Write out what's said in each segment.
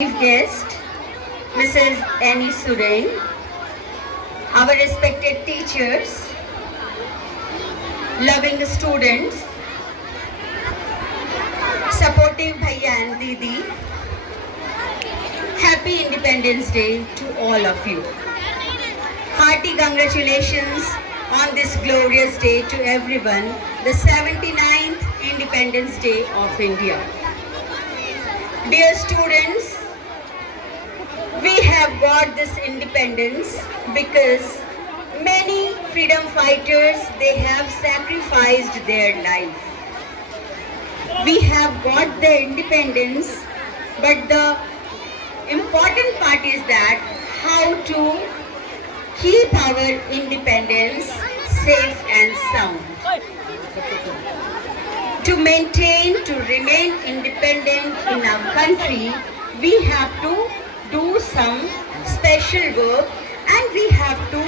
Chief guest, Mrs. Annie Surain, our respected teachers, loving students, supportive Bhaiya and Didi, Happy Independence Day to all of you. Hearty congratulations on this glorious day to everyone, the 79th Independence Day of India. Dear students, we have got this independence because many freedom fighters, they have sacrificed their life. We have got the independence, but the important part is that how to keep our independence safe and sound. To maintain, to remain independent in our country, we have to do some special work and we have to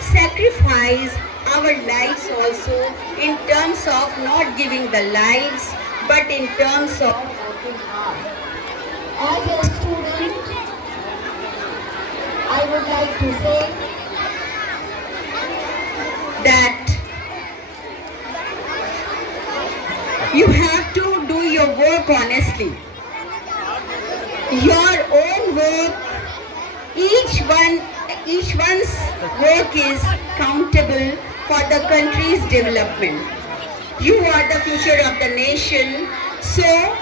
sacrifice our lives also in terms of not giving the lives but in terms of working hard. As a student, I would like to say that you have to do your work honestly. Your own work, each one's work is countable for the country's development. You are the future of the nation, so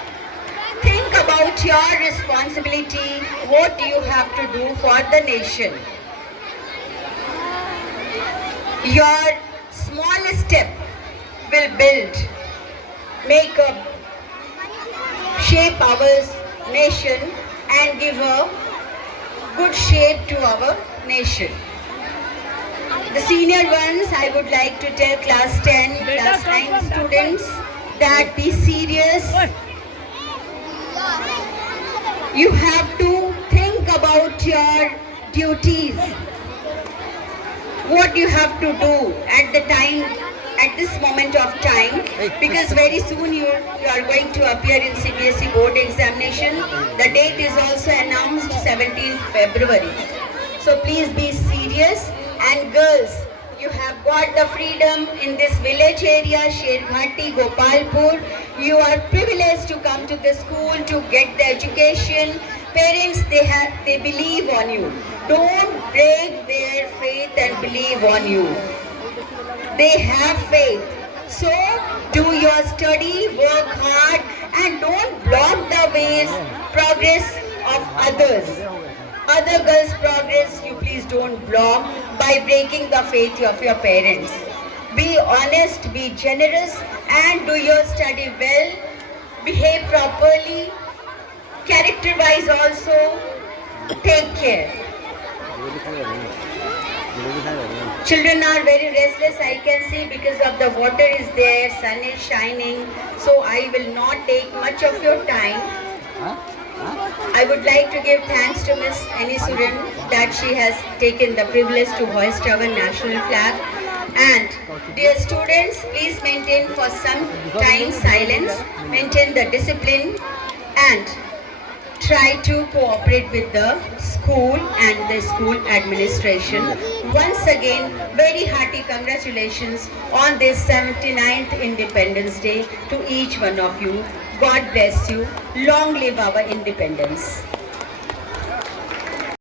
think about your responsibility, what you have to do for the nation. Your small step will build, make up, shape our nation and give a good shape to our nation. The senior ones, I would like to tell class 10, class 9 students that be serious. You have to think about your duties. What you have to do at the time, at this moment of time, because very soon you are going to appear in CBSE board examination. The date is also announced 17th February. So please be serious. And girls, you have got the freedom in this village area, Sherghati, Gopalpur. You are privileged to come to the school to get the education. Parents, they believe on you. Don't break their faith and believe on you. They have faith. So do your study, work hard and don't block the ways, progress of others. Other girls' progress, you please don't block by breaking the faith of your parents. Be honest, be generous and do your study well. Behave properly. Character-wise also, take care. Children are very restless, I can see, because of the water is there, sun is shining. So I will not take much of your time. I would like to give thanks to Miss Annie Surain that she has taken the privilege to hoist our national flag. And dear students, please maintain for some time silence, maintain the discipline and try to cooperate with the school and the school administration. Once again, very hearty congratulations on this 79th Independence Day to each one of you. God bless you. Long live our independence.